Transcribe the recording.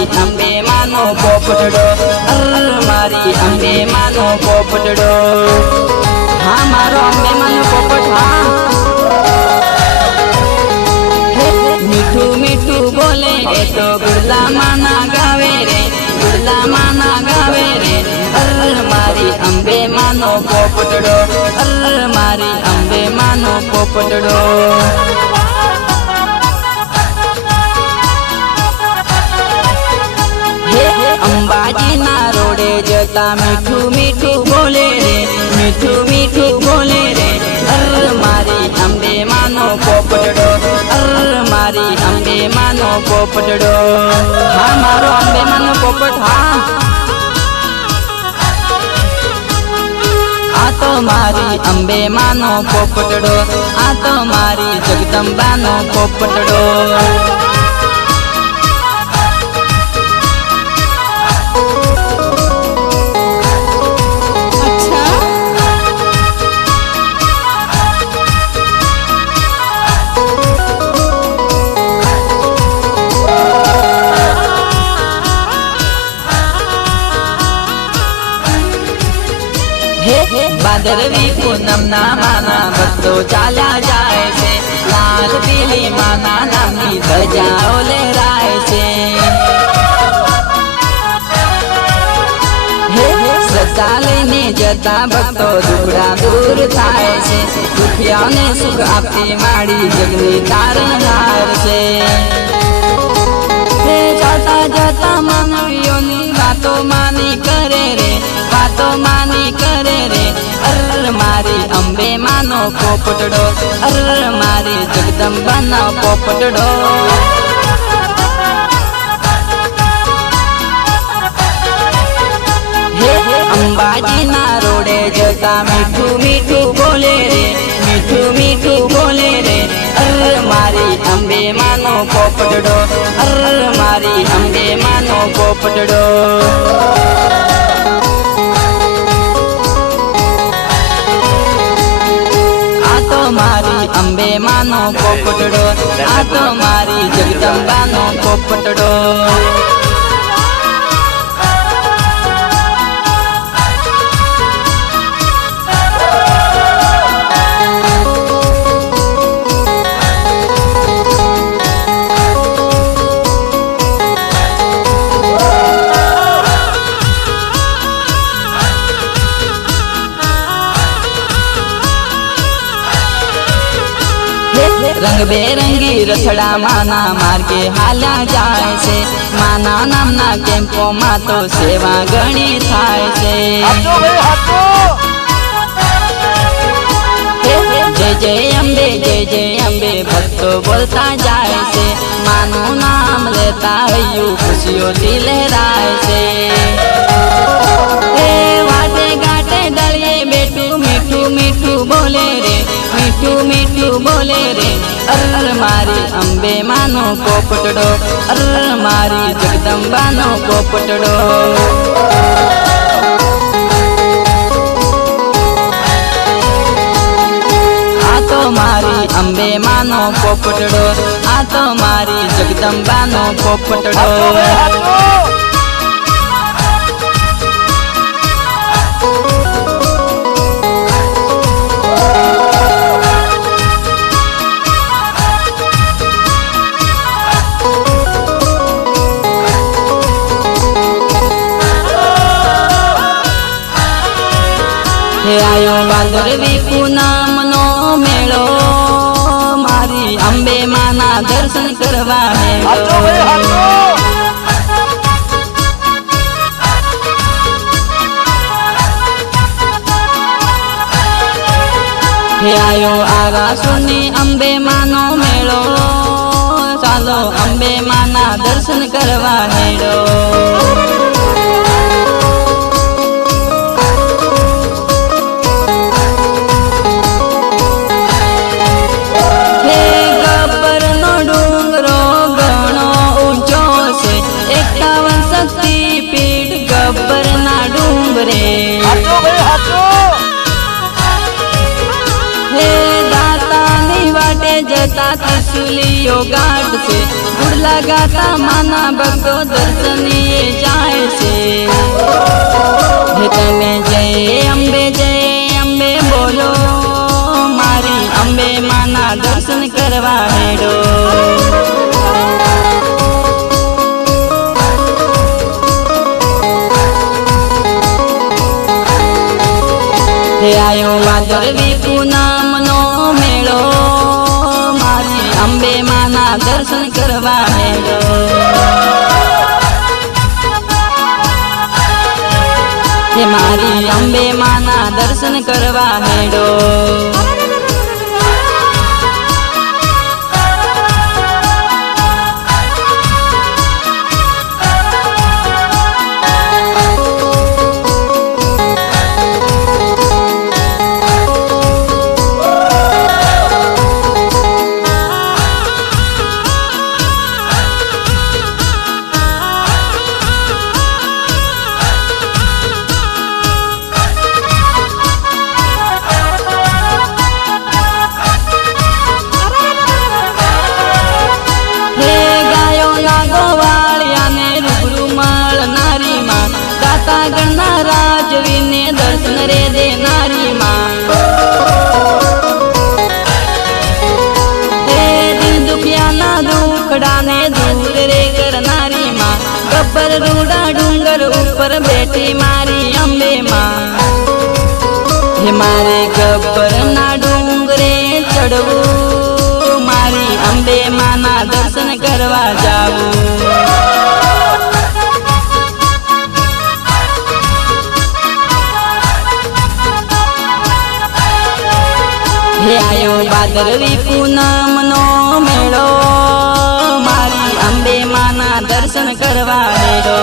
मारी अंबे मानो पोपटड़ो, मारी अंबे मानो पोपटड़ो। हाँ मारो अंबे मानो पोपट हाँ। मीठू मीठू बोले ए तो गुड़ला माना गावे रे, गुड़ला माना गावे रे। मारी अंबे मानो पोपटड़ो, मारी अंबे मानो पोपटड़ो। अंबाजी ना रोडे जता मीठू मीठू बोले रे, मीठू मीठू बोले रे। मारी अंबे मानो पोपटड़ो, मारी अंबे मानो पोपटड़ो। हाँ मारो अंबे मानो पोपट हाँ। आ तो मारी अंबे मानो पोपटड़ो, आ तो मारी जगदम्बा नो पोपटड़ो। भादरवी पूनम ना माना भक्तो चाला जाए से, लाल पीली माना नामनी ध्वजा लहराए से। श्रद्धा लईने जता भक्तो दुखड़ा दूर थाय से, दुखिया ने सुख आपती माड़ी जगनी तारणहार से। जाता जाता मानवीयोनी बातो मानी करे रे, बातो मानी करे रे। मारी अंबे मानो पोपटड़ो, मारी जगदम्बा ना पोपटड़ो। अंबाजी ना रोडे जता मीठू मीठू बोले रे, मीठू मीठू बोले रे। मारी अंबे मानो पोपटड़ो, मारी अंबे मानो पोपटड़ो। मारी अंबे मानो पोपटड़ो, आ तो मारी जगदम्बा नो पोपटड़ो। रंग बेरंगी रथड़ा माना मार के हाल्या जाए से, माना नामना केम्पो मा तो सेवा घणी थाय से। जय जय अम्बे भक्तो बोलता जाए से, मानो नाम लेता हयू खुशियों दी लहराए से। वाटे गाटे डलिए बेटू मीठू मीठू बोले रे, मीठू मीठू बोले रे। मारी अंबे मानो पोपटड़ो, मारी जगदम्बा नो पोपटड़ो। आ तो मारी अंबे मानो पोपटड़ो, आ तो मारी जगदम्बा नो पोपटड़ो। आयो भादरवी पूनम नो मेळो, मारी अंबे माना दर्शन करवा मेळो। आयो आगा सुनी अंबे मानो मेळो, चालो अंबे माना दर्शन करवा मेळो। जता त्रिशूलियो गाट से, લગાતા માના ભક્તો દર્શનીએ જાય છે હે તમે જય અંબે બોલો મારી અંબે માના દર્શન કરવા હેડો હે આયો ભાદરવી પૂનમનો મેળો મારી અંબે માના દર્શન કરવા હેડો હે મારી અંબે માના દર્શન કરવા હેડો ગણના રાજવીને દર્શન રે દેનારી માં હે દિલ દુખિયાના દુખડાને દૂર રે કરનારી માં ગબ્બર રૂડા ડુંગર ઉપર બેઠી મારી અંબે માં હે મારે ગબ્બરના ડુંગરે ચડવું મારી અંબે માના દર્શન કરવા જાવું હે આયો ભાદરવી પૂનમનો મેળો મારી અંબે માના દર્શન કરવા હેડો